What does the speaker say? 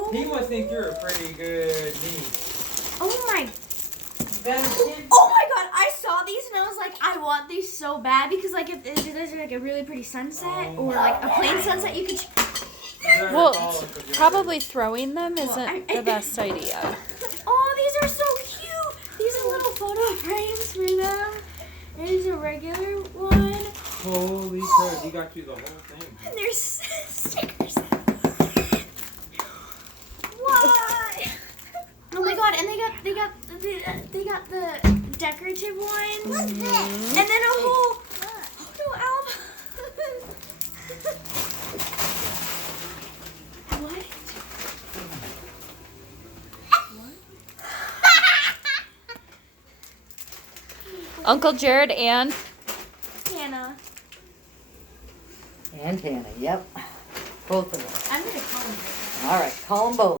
Oh. He must think you're a pretty good niece. Oh my. Kids. Oh my god! I saw these and I was like, I want these so bad because like if there's like a really pretty sunset or like a plain sunset, you could. Well, probably throwing them isn't the best idea. Oh, these are so cute. These are little photo frames for them. There's a regular one. Holy crap! He got you the whole thing. And there's stickers. What? Oh my god! And they got the decorative ones. What's this? And then a whole photo album. What? Uncle Jared and Hannah. And Hannah, yep. Both of them. I'm gonna call them. All right, call them both.